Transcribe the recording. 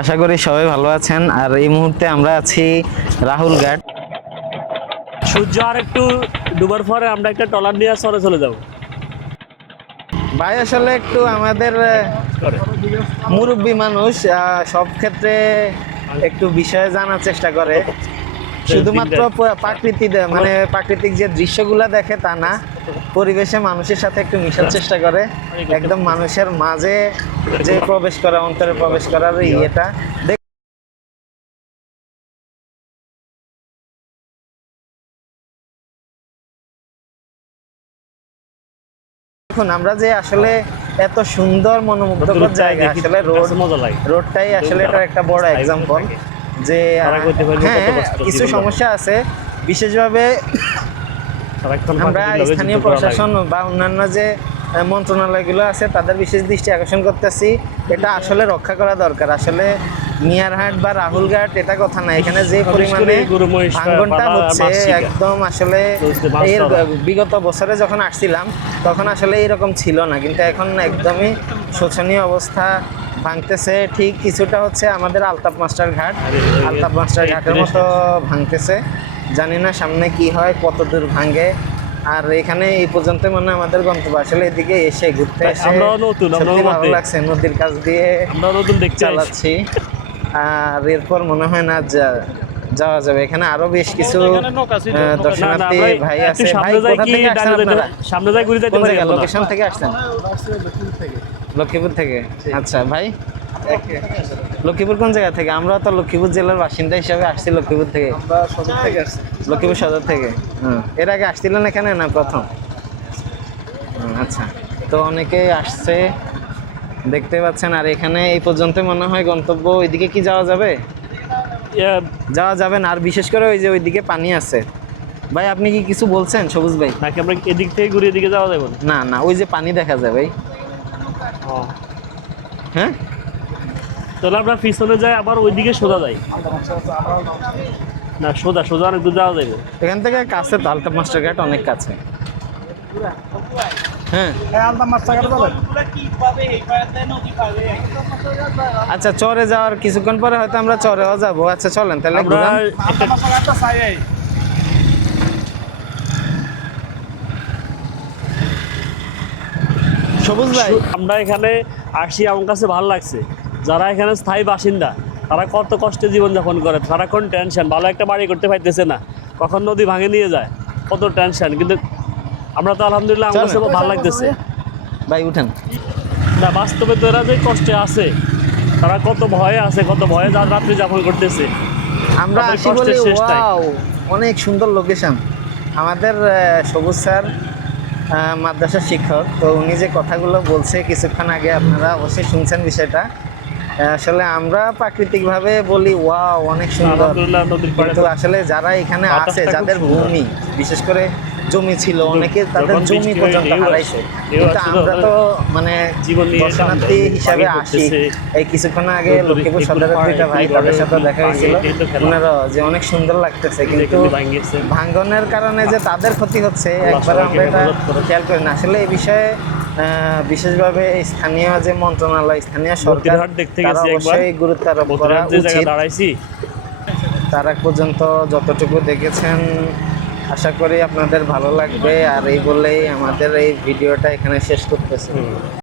আশা করি সবাই ভালো আছেন। আর এই মুহূর্তে আমরা আছি রাহুল ঘাট। সূর্য আর একটু ডুবার পরে আমরা একটা ট্রলার নিয়ে সরে চলে যাব। ভাই আসলে একটু আমাদের মুরব্বী মানুষ সব ক্ষেত্রে একটু বিষয়ে জানার চেষ্টা করে, শুধুমাত্র মানে প্রাকৃতিক যে দৃশ্যগুলা দেখে তা না, পরিবেশে মানুষের সাথে একটু মিশার চেষ্টা করে, একদম মানুষের মাঝে যে প্রবেশ করা, অন্তরে প্রবেশ করার ইয়েটা। দেখুন আমরা যে আসলে এত সুন্দর মনোমুগ্ধকর জায়গা, আসলে রোডটাই আসলে এটার একটা বড় এক্সাম্পল যে হ্যাঁ কিছু সমস্যা আছে, বিশেষভাবে আমরা স্থানীয় প্রশাসন বা অন্যান্য যে মন্ত্রণালয়গুলো আছে তাদের বিশেষ দৃষ্টি আকর্ষণ করতেছি, এটা আসলে রক্ষা করা দরকার। আসলে মিয়ারহাট বা রাহুলঘাট এটা কথা না, এখানে যে পরিমাণে ভাঙ্গনটা হচ্ছে একদম আসলে এর বিগত বছরে যখন আসছিলাম তখন আসলে এরকম ছিল না, কিন্তু এখন একদমই শোচনীয় অবস্থা। ভাঙতেছে ঠিক কিছুটা হচ্ছে আমাদের আলতাপ মাস্টার ঘাটের মতো ভাঙতেছে, জানি না সামনে কি হয়, কত দূর ভাঙে। আর এখানে এই পর্যন্ত মনে আমাদের গন্তব্য, আসলে এদিকে এসে ঘুরতে এসে ভালো লাগছে, নদীর কাছ দিয়ে চালাচ্ছি। আর এরপর মনে হয় না যাওয়া যাবে, এখানে আরো বেশ কিছু দর্শনার্থী ভাই আছে। ভাই কোথা থেকে আসছেন আপনারা? কোন জায়গা, লোকেশন থেকে আসছেন? লক্ষ্মীপুর থেকে। আচ্ছা ভাই, লক্ষ্মীপুর কোন জায়গা থেকে? আমরা তো লক্ষ্মীপুর জেলার বাসিন্দা হিসাবে আসছি লক্ষ্মীপুর থেকে। লক্ষ্মীপুর সদর থেকে। এর আগে আসছিলেন এখানে না প্রথম? আচ্ছা, তো অনেকেই আসছে দেখতে পাচ্ছেন। আর এখানে এই পর্যন্ত মনে হয় গন্তব্য, ওইদিকে কি যাওয়া যাবে? যাওয়া যাবে না, আর বিশেষ করে ওই যে ওইদিকে পানি আছে। ভাই আপনি কি কিছু বলছেন সবুজ ভাই? নাকি আমরা এদিক থেকে ঘুরে এদিকে যাওয়া যাবে না? না, ওই যে পানি দেখা যায় ভাই। হ্যাঁ, তাহলে আমরা পিছনে যাই, আবার ওইদিকে সোজা যাই না? সোজা অনেক দূর যাওয়া যাবে এখান থেকে কাছে তো, আলতাপ মাস্টার ঘাট অনেক কাছে। হ্যাঁ আচ্ছা, চরে যাওয়ার কিছুক্ষণ পরে হয়তো আমরা চরেও যাবো। আচ্ছা চলেন তাহলে। সবুজ ভাই, আমরা এখানে আসি, আমার কাছে ভালো লাগছে। যারা এখানে স্থায়ী বাসিন্দা তারা কত কষ্টে জীবনযাপন করে, সারাক্ষণ টেনশন, ভালো একটা বাড়ি করতে পারতেছে না, কখন নদী ভাঙে নিয়ে যায়, কত টেনশন। কিন্তু আমরা তো আলহামদুলিল্লাহ, আমার কাছে ভালো লাগতেছে। ভাই উঠেন না, বাস্তবে তো এরা যে কষ্টে আছে, তারা কত ভয়ে আছে, কত ভয়ে যার রাত্রি যাপন করতেছে। আমরা আসি বলি ওয়াও, অনেক সুন্দর লোকেশন। আমাদের সবুজ স্যার মাদ্রাসার শিক্ষক, তো উনি যে কথাগুলো বলছে কিছুক্ষণ আগে আপনারা অবশ্যই শুনছেন বিষয়টা। আসলে আমরা প্রাকৃতিকভাবে বলি ওয়াও অনেক সুন্দর, কিন্তু আসলে যারা এখানে আছে, যাদের ভূমি বিশেষ করে জমি ছিল, অনেকে তাদের জমি পর্যন্ত হারাইছে। কিন্তু আমরা তো মানে দর্শনার্থী হিসাবে আসি। এই কিছুক্ষণ আগে লক্ষ্মীপুর সদরের দুইটা ভাই, তাদের সাথে দেখা হয়েছিল, ওনারা যে অনেক সুন্দর লাগতেছে, কিন্তু ভাঙ্গনের কারণে যে তাদের ক্ষতি হচ্ছে একবার আমরা এটা খেয়াল করি না। আসলে এই বিষয়ে বিশেষভাবে স্থানীয় যে মন্ত্রণালয়, স্থানীয় সরকার, তারা অবশ্যই গুরুত্ব আরোপ করা উচিত। তারা পর্যন্ত যতটুকু দেখেছেন আশা করি আপনাদের ভালো লাগবে। আর এই বলেই আমাদের এই ভিডিওটা এখানে শেষ করতেছি।